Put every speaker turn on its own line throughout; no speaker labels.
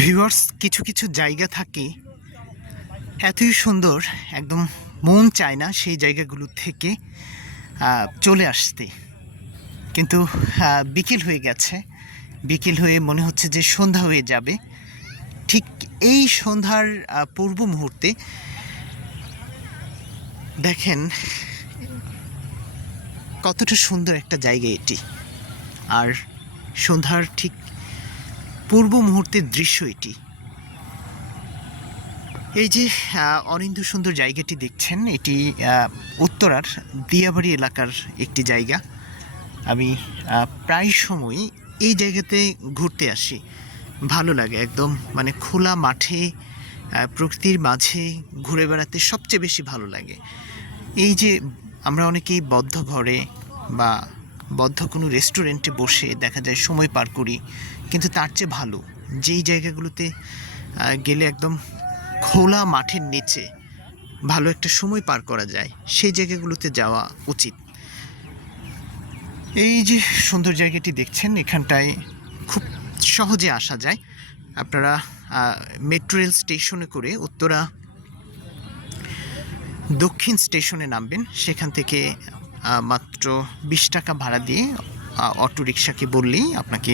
Viewers কিছু কিছু জায়গা থাকে এতই সুন্দর, একদম মন চায় না সেই জায়গাগুলো থেকে চলে আসতে। কিন্তু বিকেল হয়ে গেছে। বিকেল হয়ে মনে হচ্ছে যে সন্ধ্যা হয়ে যাবে। ঠিক এই সন্ধ্যার পূর্ব মুহূর্তে দেখেন কতটা সুন্দর একটা জায়গা এটি। আর সন্ধ্যার ঠিক পূর্ব মুহূর্তের দৃশ্য এটি। এই যে অনিন্দ সুন্দর জায়গাটি দেখছেন, এটি উত্তরার দিয়াবাড়ি এলাকার একটি জায়গা। আমি প্রায় সময় এই জায়গাতে ঘুরতে আসি। ভালো লাগে একদম মানে খোলা মাঠে প্রকৃতির মাঝে ঘুরে বেড়াতে সবচেয়ে বেশি ভালো লাগে। এই যে, আমরা অনেকেই বদ্ধ ঘরে বা বদ্ধ কোনো রেস্টুরেন্টে বসে দেখা যায় সময় পার করি। কিন্তু তার চেয়ে ভালো, যেই জায়গাগুলোতে গেলে একদম খোলা মাঠের নিচে ভালো একটা সময় পার করা যায়, সেই জায়গাগুলোতে যাওয়া উচিত। এই যে সুন্দর জায়গাটি দেখছেন, এখানটায় খুব সহজে আসা যায়। আপনারা মেট্রো রেল স্টেশনে করে উত্তরা দক্ষিণ স্টেশনে নামবেন। সেখান থেকে মাত্র বিশ টাকা ভাড়া দিয়ে অটো রিক্সাকে বললেই আপনাকে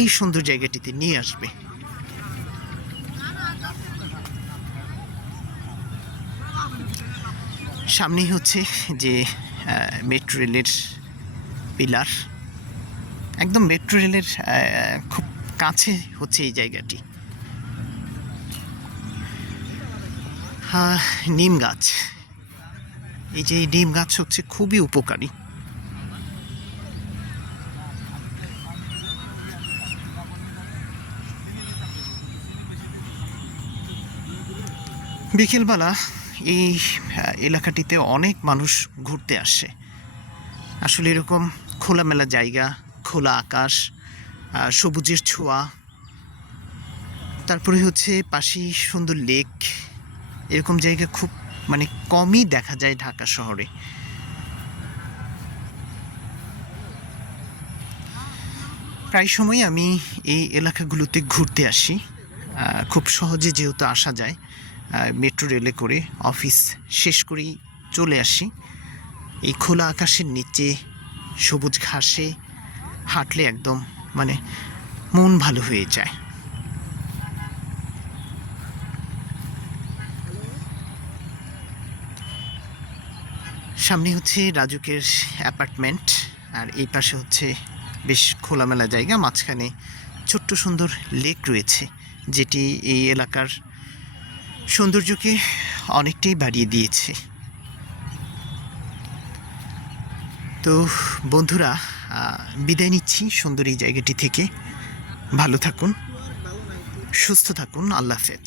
এই সুন্দর জায়গাটিতে নিয়ে আসবে। সামনেই হচ্ছে যে মেট্রো রেলের পিলার। একদম মেট্রো রেলের খুব কাছে হচ্ছে এই জায়গাটি। নিম গাছ। এই যে নিম গাছ হচ্ছে খুবই উপকারী। বিকেলবেলা এই এলাকাটিতে অনেক মানুষ ঘুরতে আসে। আসলে এরকম খোলামেলা জায়গা, খোলা আকাশ সবুজের ছোঁয়া। তারপরে হচ্ছে পাশি সুন্দর লেক। এরকম জায়গা খুব মানে কমই দেখা যায় ঢাকা শহরে। প্রায় সময় আমি এই এলাকাগুলোতে ঘুরতে আসি। খুব সহজে যেহেতু আসা যায় মেট্রো রেলে করে অফিস শেষ করেই চলে আসি। এই খোলা আকাশের নিচে, সবুজ ঘাসে হাঁটলে একদম মানে মন ভালো হয়ে যায়। সামনে হচ্ছে রাজুকের অ্যাপার্টমেন্ট আর এই পাশে হচ্ছে বেশ খোলামেলা জায়গা, মাঝখানে ছোট্ট সুন্দর লেক রয়েছে, যেটি এই এলাকার সৌন্দর্যকে অনেকটাই বাড়িয়ে দিয়েছে। তো বন্ধুরা বিদায় নিচ্ছি সুন্দর এই জায়গাটি থেকে। ভালো থাকুন, সুস্থ থাকুন, আল্লাহ হাফেজ।